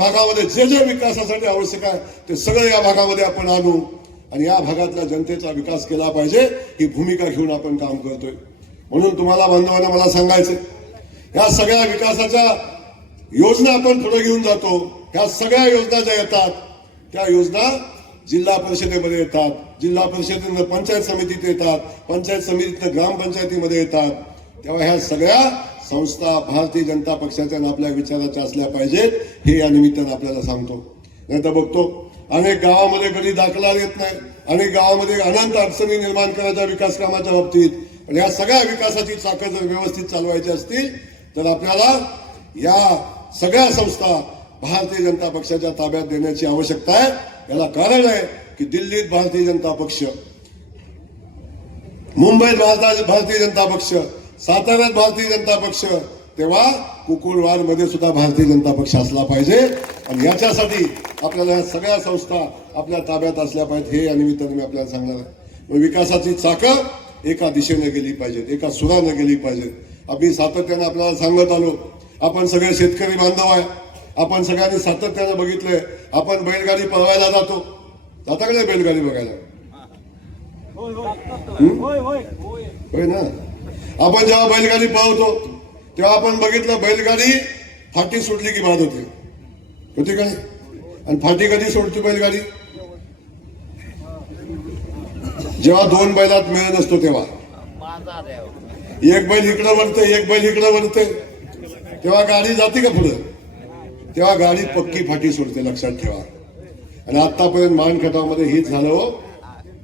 भागामध्ये जे जे विकासासाठी आवश्यक आहे ते सगळं या भागामध्ये आपण आणू आणि या भागातल्या जनतेचा विकास केला पाहिजे ही भूमिका घेऊन आपण काम करतोय. म्हणून तुम्हाला बांधवांना मला सांगायचं, या सगळ्या विकासाच्या योजना आपण पुढे घेऊन जातो. ह्या सगळ्या योजना ज्या येतात त्या योजना जिल्हा परिषदेमध्ये येतात, जिल्हा परिषदेनं पंचायत समितीत येतात, पंचायत समितीतनं ग्रामपंचायतीमध्ये येतात. तेव्हा ह्या सगळ्या संस्था भारतीय जनता पक्षाच्या आपल्या विचाराच्या असल्या पाहिजेत हे या निमित्तानं आपल्याला सांगतो. नाही तर बघतो अनेक गावामध्ये कधी दाखला देत नाही, अनेक गावामध्ये अनंत अडचणी निर्माण करायच्या विकास कामाच्या बाबतीत. आणि या सगळ्या विकासाची चाकं जर व्यवस्थित चालवायची असतील तर आपल्याला या सगळ्या संस्था भारतीय जनता पक्षाच्या ताब्यात देण्याची आवश्यकता आहे. याला कारण आहे की दिल्लीत भारतीय जनता पक्ष, मुंबईत भारतीय जनता पक्ष, साताऱ्यात भारतीय जनता पक्ष, तेव्हा कुकुरवाड मध्ये सुद्धा भारतीय जनता पक्ष असला पाहिजे. आणि याच्यासाठी आपल्याला या सगळ्या संस्था आपल्या ताब्यात असल्या पाहिजेत हे या निमित्ताने मी आपल्याला सांगणार आहे. विकासाची चाकं एका दिशेने गेली पाहिजेत, एका सुराने गेली पाहिजेत. आम्ही सातत्याने आपल्याला सांगत आलो, आपण सगळे शेतकरी बांधव आहे. आपण सगळ्यांनी सातत्याने बघितलंय, आपण बैलगाडी पळवायला जातो, जाता का नाही बैलगाडी बघायला? होय ना. आपण जेव्हा बैलगाडी पळवतो तेव्हा आपण बघितलं बैलगाडी फाटी सुटली की बाद होते का नाही? आणि फाटी कधी सोडते बैलगाडी? जेव्हा दोन बैलात मेळ नसतो तेव्हा. एक बैल इकडं वळते, एक बैल इकडं वळते, तेव्हा गाडी जाते का पुढे? तेव्हा गाडी पक्की फाटी सोडते, लक्षात ठेवा. आणि आतापर्यंत मानखटावमध्ये हेच झालं हो,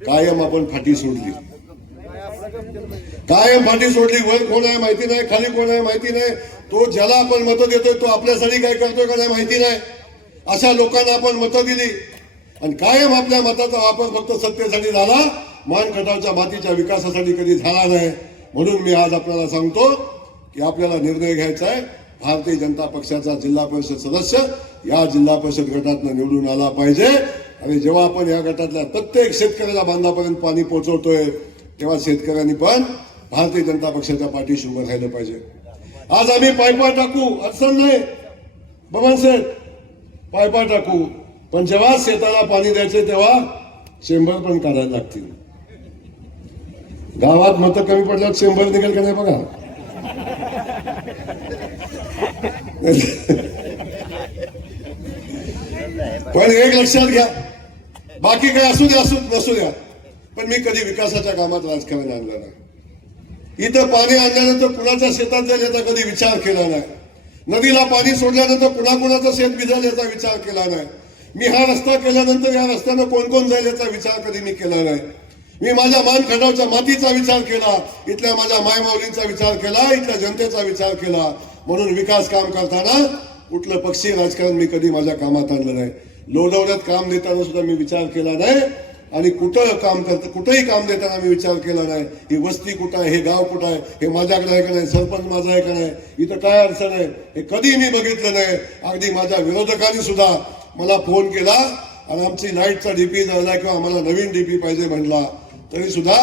कायम आपण फाटी सोडली, कायम फाटी सोडली. वर कोण आहे माहिती नाही, खाली कोण आहे माहिती नाही, तो ज्याला आपण मतं देतोय तो आपल्यासाठी काय करतोय का नाही माहिती नाही. अशा लोकांना आपण मतं दिली आणि कायम आपल्या मताचा वापर फक्त सत्तेसाठी झाला, मानखटावच्या मातीच्या विकासासाठी कधी झाला नाही. म्हणून मी आज आपल्याला सांगतो की आपल्याला निर्णय घ्यायचा आहे. भारतीय जनता पक्षाचा जिल्हा परिषद सदस्य या जिल्हा परिषद गटातनं निवडून आला पाहिजे. आणि जेव्हा आपण या गटातल्या प्रत्येक शेतकऱ्याला बांधापर्यंत पाणी पोहोचवतोय तेव्हा शेतकऱ्यांनी पण भारतीय जनता पक्षाच्या पाठीशी उभं राहिलं पाहिजे. आज आम्ही पायपा टाकू, अडचण नाही बबन साहेब, पायपा टाकू, पण जेव्हा शेताला पाणी द्यायचे तेव्हा चेंबर पण काढायला लागतील. गावात मतं कमी पडल्यावर चेंबर निघेल का नाही बघा. पण एक लक्षात घ्या, बाकी काय असू द्या नसू द्या, पण मी कधी विकासाच्या कामात राजकारण आणलं नाही. इथं पाणी आणल्यानंतर कुणाच्या शेतात जाईल याचा कधी विचार केला नाही. नदीला पाणी सोडल्यानंतर कुणाकुणाचं शेत भिजल याचा विचार केला नाही. मी हा रस्ता केल्यानंतर या रस्त्यानं कोण कोण जाईल याचा विचार कधी मी केला नाही. मी माझ्या मानखटावच्या मातीचा विचार केला, इथल्या माझ्या मायमाऊलींचा विचार केला, इथल्या जनतेचा विचार केला. म्हणून विकास काम करताना कुठलं पक्षी राजकारण मी कधी माझ्या कामात आणलं नाही. लोढवल्यात काम देताना सुद्धा मी विचार केला नाही आणि कुठंही काम देताना मी विचार केला नाही. ही वस्ती कुठं आहे, हे गाव कुठं आहे, हे माझ्याकडे आहे का नाही, सरपंच माझा आहे का नाही, इथं काय अडचण आहे हे कधी मी बघितलं नाही. अगदी माझ्या विरोधकांनी सुद्धा मला फोन केला आणि आमची लाईटचा डीपी झाला किंवा आम्हाला नवीन डीपी पाहिजे म्हणला, तरी सुद्धा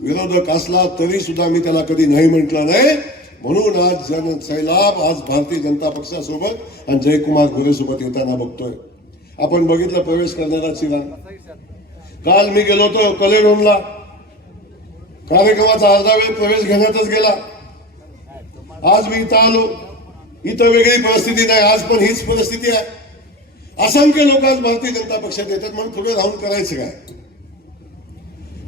विरोधक असला तरी सुद्धा मी त्याला कधी नाही म्हटलं नाही. म्हणून आज जन सैलाब आज भारतीय जनता पक्षासोबत आणि जयकुमार गोरे सोबत येताना बघतोय. आपण बघितलं प्रवेश करणारा चिराग. काल मी गेलो होतो कलेडोनला, कार्यक्रमाचा अर्धा वेळ प्रवेश घेण्यातच गेला. आज मी इथं आलो, इथं वेगळी परिस्थिती नाही, आज पण हीच परिस्थिती आहे. असंख्य लोक आज भारतीय जनता पक्षात येतात, म्हणून पुढे राहून करायचं काय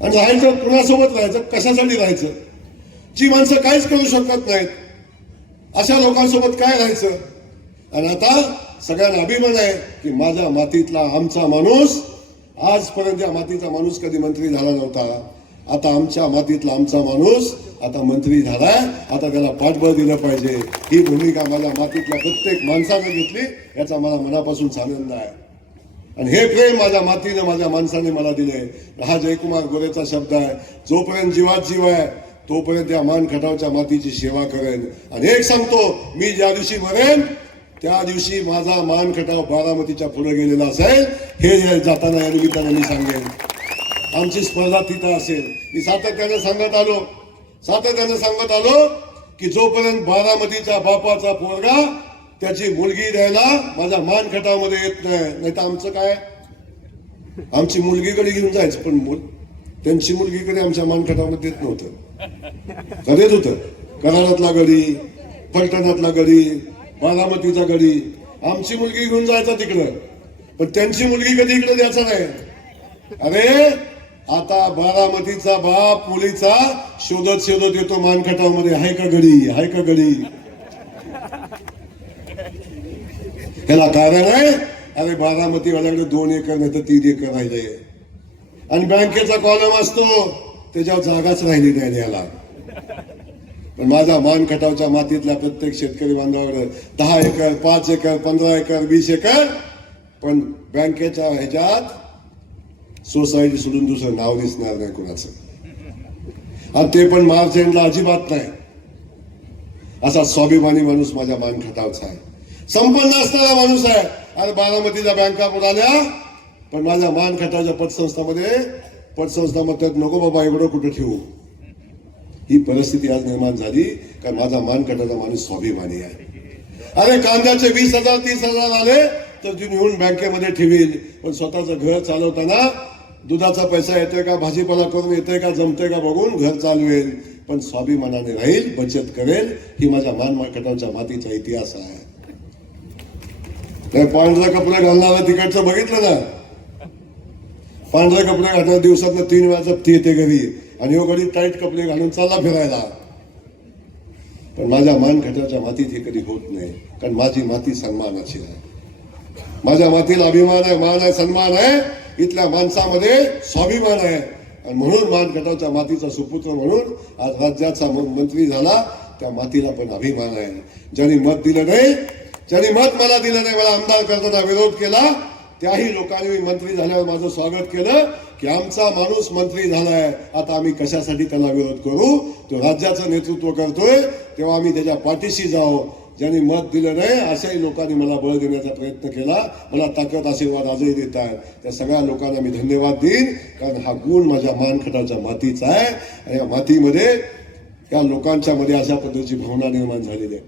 आणि राहायचं कुणासोबत राहायचं, कशासाठी राहायचं? जी माणसं काहीच करू शकत नाहीत अशा लोकांसोबत काय राहायचं? आणि आता सगळ्यांना अभिमान आहे की माझ्या मातीतला आमचा माणूस, आजपर्यंत या मातीचा माणूस कधी मंत्री झाला नव्हता, आता आमच्या मातीतला आमचा माणूस आता मंत्री झालाय. आता त्याला पाठबळ दिलं पाहिजे. ही भूमिका माझ्या मातीतल्या प्रत्येक माणसाने घेतली, याचा मला मनापासून आनंद आहे. आणि हे प्रेम माझ्या मातीने माझ्या माणसाने मला दिले. हा जयकुमार गोरेचा शब्द आहे, जोपर्यंत जीवात जीव आहे तोपर्यंत या मानखटावच्या मातीची सेवा करेन. आणि एक सांगतो, मी ज्या दिवशी मरेन त्या दिवशी माझा मानखटाव बारामतीच्या पुढे गेलेला असेल हे जाताना या निमित्ताने मी सांगेन. आमची स्पर्धा तिथं असेल. मी सातत्याने सांगत आलो की जोपर्यंत बारामतीच्या बापाचा पोरगा त्याची मुलगी द्यायला माझ्या मान खटावमध्ये येत नाही तर आमचं काय, आमची मुलगीकडे घेऊन जायचं पण त्यांची मुलगीकडे आमच्या मान खटावमध्ये देत नव्हतं. देत होतं कराडातला गडी, फलटणातला गडी, बारामतीचा गडी, आमची मुलगी घेऊन जायचा तिकडं, पण त्यांची मुलगी कधी इकडे द्यायचा नाही. अरे आता बारामतीचा बाप मुलीचा शोधत शोधत येतो मानखटावमध्ये, हाय का गडी, हाय का गडी. ह्याला कारण आहे, अरे बारामती वाल्याकडे 2 एकर नाही तर 3 एकर राहिले आणि बँकेचा कॉलम असतो त्याच्यावर जागाच राहिली नाही द्यायला. पण माझा मानखटावच्या मातीतल्या प्रत्येक शेतकरी बांधवाकडे 10 एकर, 5 एकर, 15 एकर, 20 एकर, पण बँकेच्या ह्याच्यात सोसायटी सोडून दुसरं नाव दिसणार नाही कोणाचं. आणि ते पण मार्च एंडला अजिबात नाही. असा स्वाभिमानी माणूस माझ्या मानखटावचा आहे, संपन्न असणारा माणूस आहे. आणि बारामतीच्या बँका बुडाल्या, पण माझ्या मानखटावच्या पतसंस्था म्हणतात नको बाबा एवढं कुठं ठेवू. ही परिस्थिती आज निर्माण झाली कारण माझा मानखटावचा माणूस स्वाभिमानी आहे. अरे कांद्याचे 20,000 30,000 आले तर ती नेऊन बँकेमध्ये ठेवील, पण स्वतःचं घर चालवताना दुधाचा पैसा येतोय का, भाजीपाला करून येतोय का, जमतोय का बघून घर चालवेल, पण स्वाभिमानाने राहील, बचत करेल. ही माझ्या मानखटावच्या मातीचा इतिहास आहे. पांढरे कपडे घालणारा तिकडचं बघितलं ना, पांढरे कपडे घालणार दिवसात 3 वेळा जप्ती येते घरी, आणि हो घडी टाईट कपडे घालून चालला फिरायला. पण माझ्या मानखटावच्या मातीत हे कधी होत नाही, कारण माझी माती सन्मानाची आहे. माझ्या मातीला अभिमान आहे, मान आहे, सन्मान आहे. इथल्या माणसामध्ये स्वाभिमान आहे, आणि म्हणून मानखटावच्या मातीचा सुपुत्र म्हणून आज राज्याचा मंत्री झाला. त्या मातीला पण अभिमान आहे. ज्यांनी मत दिलं नाही, ज्यांनी मत मला दिलं नाही, मला आमदार करताना विरोध केला, त्याही लोकांनी मी मंत्री झाल्यावर माझं स्वागत केलं की आमचा माणूस मंत्री झालाय, आता आम्ही कशासाठी त्याला विरोध करू. तो राज्याचं नेतृत्व करतोय तेव्हा आम्ही त्याच्या पाठीशी जाऊ. ज्यांनी मत दिलं नाही अशाही लोकांनी मला बळ देण्याचा प्रयत्न केला, मला ताकद आशीर्वाद आजही देत आहेत. त्या सगळ्या लोकांना मी धन्यवाद देईन, कारण हा गुण माझ्या मानखटावच्या मातीचा आहे. आणि या मातीमध्ये या लोकांच्या मध्ये अशा पद्धतीची भावना निर्माण झालेली आहे.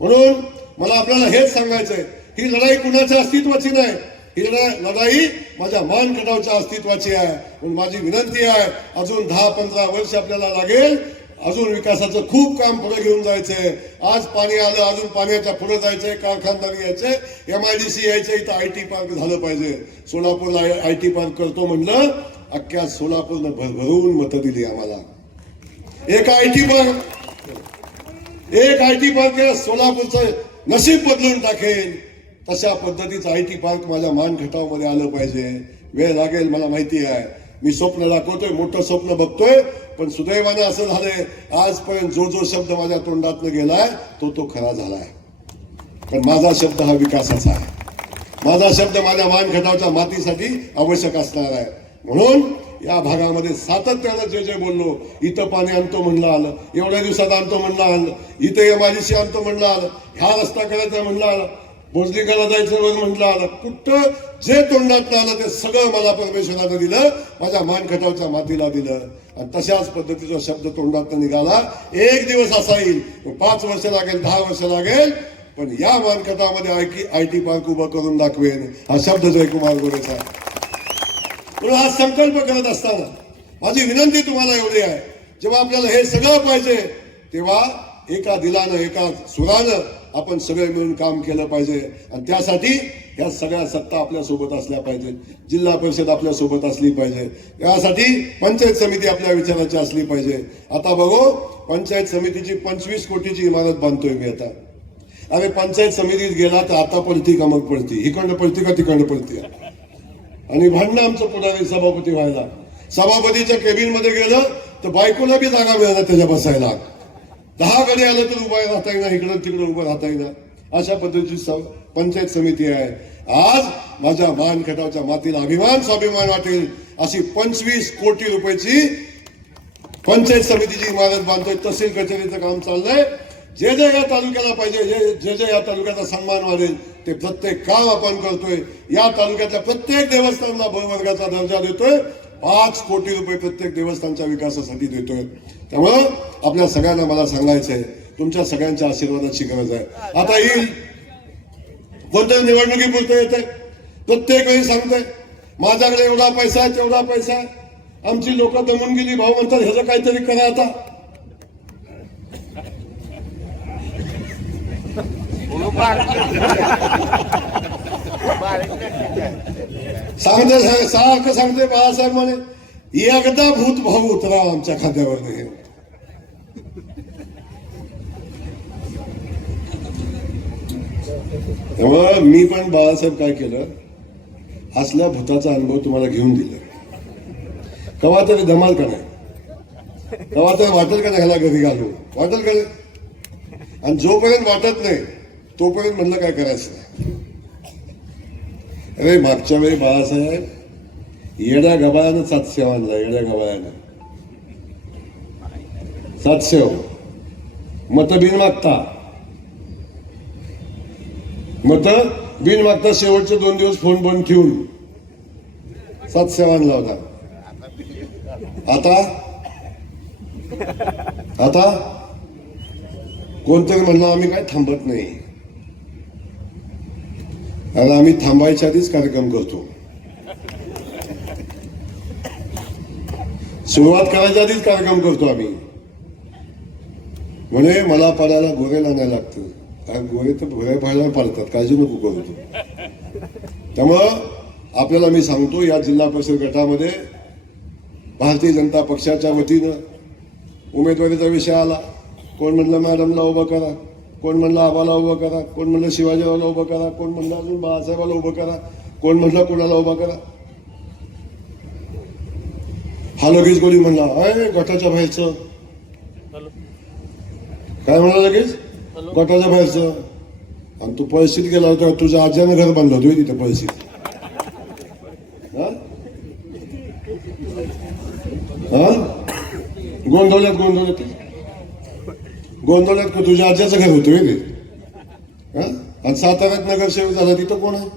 म्हणून मला आपल्याला हेच सांगायचंय, ही लढाई कुणाच्या अस्तित्वाची नाही, ही लढाई माझ्या मानखटावच्या अस्तित्वाची आहे. म्हणून माझी विनंती आहे, अजून 10-15 वर्ष आपल्याला लागेल, अजून विकासाचं खूप काम पुढे घेऊन जायचंय. आज पाणी आलं, अजून पाण्याच्या पुढे जायचंय, कारखानदारी यायचंय, MIDC यायचं, इथं IT पार्क झालं पाहिजे. सोलापूरला IT पार्क करतो म्हणलं, अख्ख्या सोलापूरनं भरभरून मतं दिली आम्हाला. एक IT पार्क सोलापूरचं नशीब बदलून टाकेल. तशा पद्धतीचं IT पार्क माझ्या मानखटावमध्ये आलं पाहिजे. वेळ लागेल मला माहिती आहे. मी स्वप्न दाखवतोय, मोठं स्वप्न बघतोय, पण सुदैवाने असं झालंय आजपर्यंत जो शब्द माझ्या तोंडातनं गेलाय तो खरा झालाय. पण माझा शब्द हा विकासाचा आहे. माझा शब्द माझ्या मानखटावच्या मातीसाठी आवश्यक असणार आहे. म्हणून या भागामध्ये सातत्यानं जे बोललो, इथं पाणी आणतो म्हणलं आलं, एवढ्या दिवसात आणतो म्हणलं आलं, इथं MIDC आणतो म्हणलं आलं, ह्या रस्ता करायचा म्हणलं आलं, भोजलिकाला जायचं म्हटलं आलं, कुठं जे तोंडात आलं ते सगळं मला परमेश्वरानं दिलं, माझ्या मानखटावच्या मातीला दिलं. आणि तशाच पद्धतीचा शब्द तोंडात निघाला. एक दिवस असा येईल, 5 वर्ष लागेल, 10 वर्ष लागेल, पण या मानखटावमध्ये IT पार्क उभं करून दाखवेन, हा शब्द जयकुमार गोरेचा. म्हणून हा संकल्प करत असताना माझी विनंती तुम्हाला एवढी आहे, जेव्हा आपल्याला हे सगळं पाहिजे तेव्हा एका दिलानं, एका सुरानं आपण सगळे मिळून काम केलं पाहिजे. आणि त्यासाठी या सगळ्या सत्ता आपल्या सोबत असल्या पाहिजे, जिल्हा परिषद आपल्या सोबत असली पाहिजे, त्यासाठी पंचायत समिती आपल्या विचाराची असली पाहिजे. आता बघू, पंचायत समितीची 25 कोटीची इमारत बांधतोय मी आता. अरे पंचायत समितीत गेला तर आता पडती का मग पडती, इकडनं पडती का तिकडनं पडती, आणि भांडणं आमचं पुढारी सभापती व्हायला. सभापतीच्या केबिन मध्ये गेलं तर बायकोला बी जागा मिळाला त्याच्या बसायला. 10 गाडी आलं तर उभा राहता येईना, इकडं तिकडं उभं राहता येईना, अशा पद्धतीची पंचायत समिती आहे. आज माझ्या मानखटावच्या मातीला अभिमान, स्वाभिमान वाटेल अशी 25 कोटी रुपयाची पंचायत समितीची इमारत बांधतोय. तहसील कचेरीचं काम चाललंय. जे या तालुक्याला पाहिजे, जे या तालुक्याचा सन्मान वाढेल ते प्रत्येक काम आपण करतोय. या तालुक्यातल्या प्रत्येक देवस्थानला ब वर्गाचा दर्जा देतोय. 5 कोटी रुपये प्रत्येक देवस्थानच्या विकासासाठी देतोय. त्यामुळं आपल्या सगळ्यांना मला सांगायचंय, तुमच्या सगळ्यांच्या आशीर्वादाची गरज आहे. आता येईल कोणत्या निवडणुकीपुरतं येते, प्रत्येक वेळी सांगते माझ्याकडे एवढा पैसा आहे तेवढा पैसा आहे. आमची लोक दमून गेली, भाऊ म्हणतात ह्याचं काहीतरी करा आता. सांगते सारखं सांगते बाळासाहेब म्हणे एकदा भूत भाऊ उतराव आमच्या खात्यावर नाही. तेव्हा मी पण बाळासाहेब काय केलं, असल्या भूताचा अनुभव तुम्हाला घेऊन दिला. कवा तरी धमाल का नाही, कवा तरी वाटेल का नाही ह्याला घरी घालू, वाटेल का नाही. आणि जोपर्यंत वाटत नाही तोपर्यंत म्हणलं काय करायचं नाही. अरे मागच्या वेळी बाळासाहेब येड्या गबाळ्यानं 700 आणला, येड्या गबाळ्यानं 700 मत बिन मागता शेवटचे 2 दिवस फोन बंद ठेवून 700 आणला होता. आता कोणतरी म्हणलं आम्ही काय थांबत नाही, आणि आम्ही थांबायच्या आधीच कार्यक्रम करतो, सुरुवात करायच्या आधीच कार्यक्रम करतो आम्ही. म्हणे मला पडायला गोरेला नाही लागतं, कारण गोरे तर भोऱ्या पाहायला पाडतात, काळजी नको करू तू. त्यामुळं आपल्याला मी सांगतो, या जिल्हा परिषद गटामध्ये भारतीय जनता पक्षाच्या वतीनं उमेदवारीचा विषय आला. कोण म्हणलं मॅडमला उभं करा, कोण म्हणलं आबाला उभं करा, कोण म्हणलं शिवाजीरावला उभं करा, कोण म्हणलं अजून बाळासाहेबाला उभं करा, कोण म्हणलं कोणाला उभं करा. हा लगेच गोळी म्हणला अय गटाच्या बाहेरचं, काय म्हणला लगेच गटाच्या बाहेरचं. आणि तू पळशीत गेला होता, तुझ्या आज्यानं घर बांधलं होतं तिथे पळशीत. गोंधळ्यात तुझ्या आज्याचं घर होतं ते. आणि साताऱ्यात नगरसेवक झाला तिथं कोण आहे,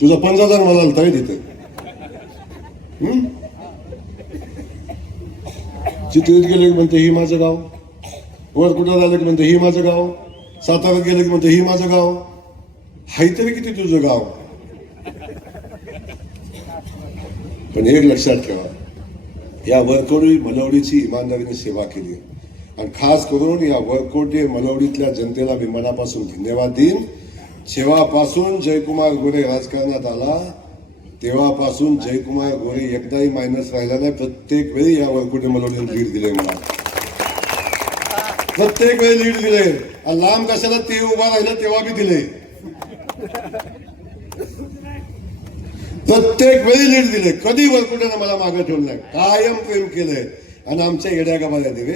तुझा 15 मला आलता तिथे. चित्रीत गेले की म्हणते ही माझं गाव, वर कुठं झालं की म्हणते ही माझं गाव, साताऱ्यात गेलं की म्हणते ही माझं गाव. हाय तरी किती तुझं गाव. पण एक लक्षात ठेवा, या वरकोडी मलवडीची इमानदारीने सेवा केली, आणि खास करून या वरकोटे मलवडीतल्या जनतेला मी मनापासून धन्यवाद देईन. जेव्हापासून जयकुमार गोरे राजकारणात आला तेव्हापासून जयकुमार गोरे एकदाही मायनस राहिला नाही. प्रत्येक वेळी या वरकोटे मलवडीला लीड दिले, मला प्रत्येक वेळी लीड दिले. लांब कशाला ते उभा राहिलं तेव्हा बी दिले, प्रत्येक वेळी लीड दिले. कधी वरकुट्यानं मला मागे ठेवलं नाही, कायम प्रेम केलंय. आणि आमच्या येड्या गबाळ्या देवे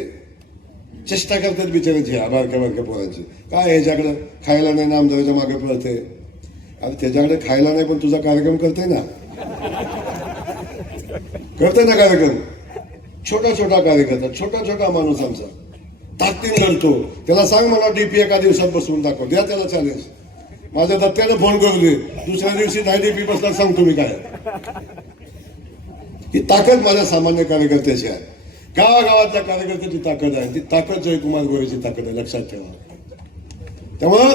चेष्टा करतात बिचारांची, बारक्या बारक्या पोरांची. काय ह्याच्याकडे खायला नाही ना आमदाराच्या मागे पळते. अरे त्याच्याकडे खायला नाही पण तुझा कार्यक्रम करते ना कार्यक्रम. छोटा छोटा कार्यकर्ता, छोटा माणूस आमचा ताकदीने लढतो. त्याला सांग मला डीपी एका दिवसात बसवून दाखव, द्या त्याला चॅलेंज. माझ्या दत्त्यानं फोन करू दे, दुसऱ्या दिवशी नाही डीपी बसला सांग तुम्ही काय. ही ताकद माझ्या सामान्य कार्यकर्त्याची आहे, गावागावातल्या कार्यकर्त्याची ताकद आहे. ती ताकद जयकुमार गोरेची ताकद आहे, लक्षात ठेवा. त्यामुळं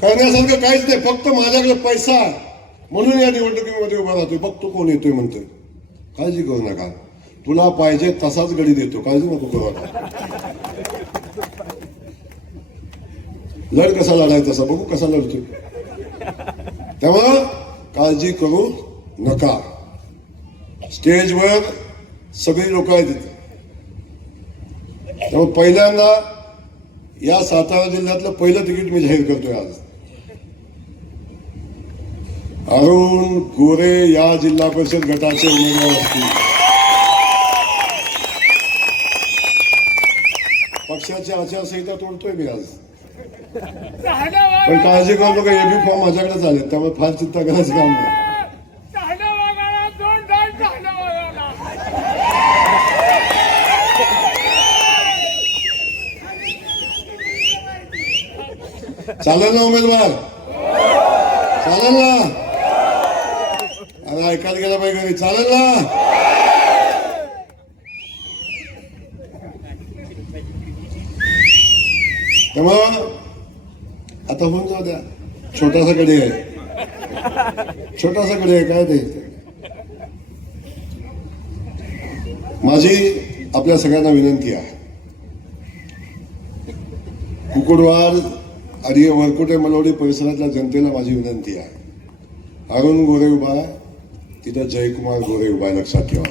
करण्यासारखं काहीच नाही, फक्त माझ्याकडे पैसा म्हणून या निवडणुकीमध्ये उभा राहतोय. बघतो कोण येतोय म्हणतोय, काळजी करू नका, तुला पाहिजे तसाच गडी देतो, काळजी नको करू. लढ कसा लढायचा तसा बघू कसा लढतोय. त्यामुळं काळजी करू नका. स्टेजवर सगळी लोक आहेत तिथे. त्यामुळे पहिल्यांदा या सातारा जिल्ह्यातलं पहिलं तिकीट मी जाहीर करतोय आज. अरुण गोरे या जिल्हा परिषद गटाचे उमेदवार असतील. पक्षाची आचारसंहिता तोडतोय मी आज, पण काळजी करू नका, एबी फॉर्म माझ्याकडेच आले, त्यामुळे फार चिंता करायचं काम नाही. चालेल ना उमेदवार, चालेल ना. अरे ऐकायला गेला पाहिजे घरी, चालेल ना. त्यामुळं आता होऊन जाऊ द्या, छोटासा कडी आहे, छोटासा कडी आहे, काय ते. माझी आपल्या सगळ्यांना विनंती आहे, कुकुडवाड आणि वरकुटे मलवडी परिसरातल्या जनतेला माझी विनंती आहे, अरुण गोरे उभा आहे तिथं जयकुमार गोरे उभा आहे, लक्षात ठेवा.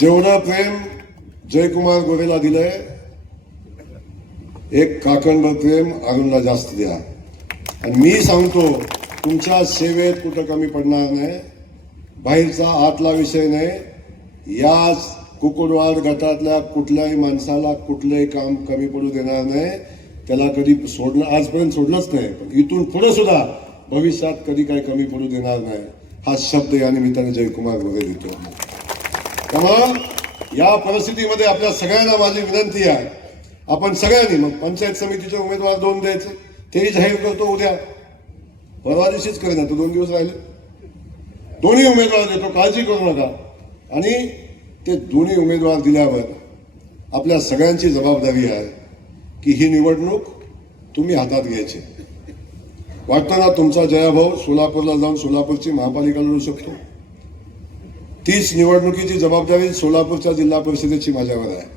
जेवढं प्रेम जयकुमार गोरेला दिलंय, एक काकणभर प्रेम अरुणला जास्त द्या. आणि मी सांगतो, तुमच्या सेवेत कुठं कमी पडणार नाही, बाहेरचा आतला विषय नाही. या कुकुडवाड गटातल्या कुठल्याही माणसाला कुठलंही काम कमी पडू देणार नाही, त्याला कधी सोडणं, आजपर्यंत सोडलंच नाही, पण इथून पुढे सुद्धा भविष्यात कधी काही कमी पडू देणार नाही, हा शब्द या निमित्ताने जयकुमार गोरे देतो. त्यामुळं या परिस्थितीमध्ये आपल्या सगळ्यांना माझी विनंती आहे, आपण सगळ्यांनी, मग पंचायत समितीचे उमेदवार 2 द्यायचे, तेही जाहीर करतो उद्या, परवा दिवशीच करेन, आता 2 दिवस राहिले, दोन्ही उमेदवार देतो, काळजी करू नका. आणि ते दोन्ही उमेदवार दिल्यावर आपल्या सगळ्यांची जबाबदारी आहे की ही निवडणूक तुम्ही हातात घ्यायची. वाटतं ना तुमचा जयाभाऊ सोलापूरला जाऊन सोलापूरची महापालिका लढू शकतो, तीच निवडणुकीची जबाबदारी सोलापूरच्या जिल्हा परिषदेची माझ्यावर आहे,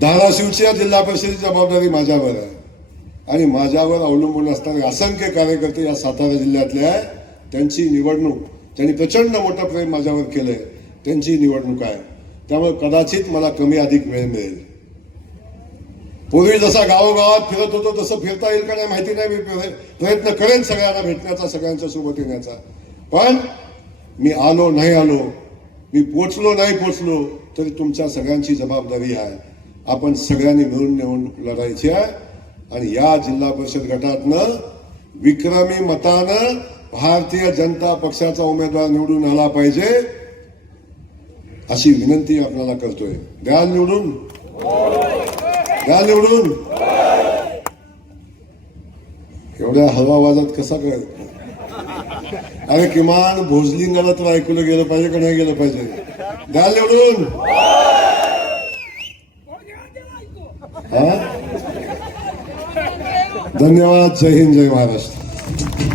धाराशिवच्या जिल्हा परिषदेची जबाबदारी माझ्यावर आहे, आणि माझ्यावर अवलंबून असणारे असंख्य कार्यकर्ते या सातारा जिल्ह्यातले आहे, त्यांची निवडणूक, त्यांनी प्रचंड मोठं प्रेम माझ्यावर केलंय, त्यांची निवडणूक आहे. त्यामुळे कदाचित मला कमी अधिक वेळ मिळेल. पूर्वी जसा गावोगावात फिरत होतो तसं फिरता येईल का नाही माहिती नाही, मी प्रयत्न करेन सगळ्यांना भेटण्याचा, सगळ्यांच्या सोबत येण्याचा. पण मी आलो नाही आलो, मी पोचलो नाही पोचलो, तरी तुमच्या सगळ्यांची जबाबदारी आहे, आपण सगळ्यांनी मिळून निवडणूक लढायची आहे. आणि या जिल्हा परिषद गटातनं विक्रमी मतानं भारतीय जनता पक्षाचा उमेदवार निवडून आला पाहिजे, अशी विनंती आपल्याला करतोय. द्याल निवडून, द्याल निवडून. एवढ्या हवा आवाजात कसा कळत? अरे किमान भोजलिंगाला तर ऐकलं गेलं पाहिजे का नाही गेलं पाहिजे? द्याल निवडून. हा, धन्यवाद. जय हिंद, जय महाराष्ट्र.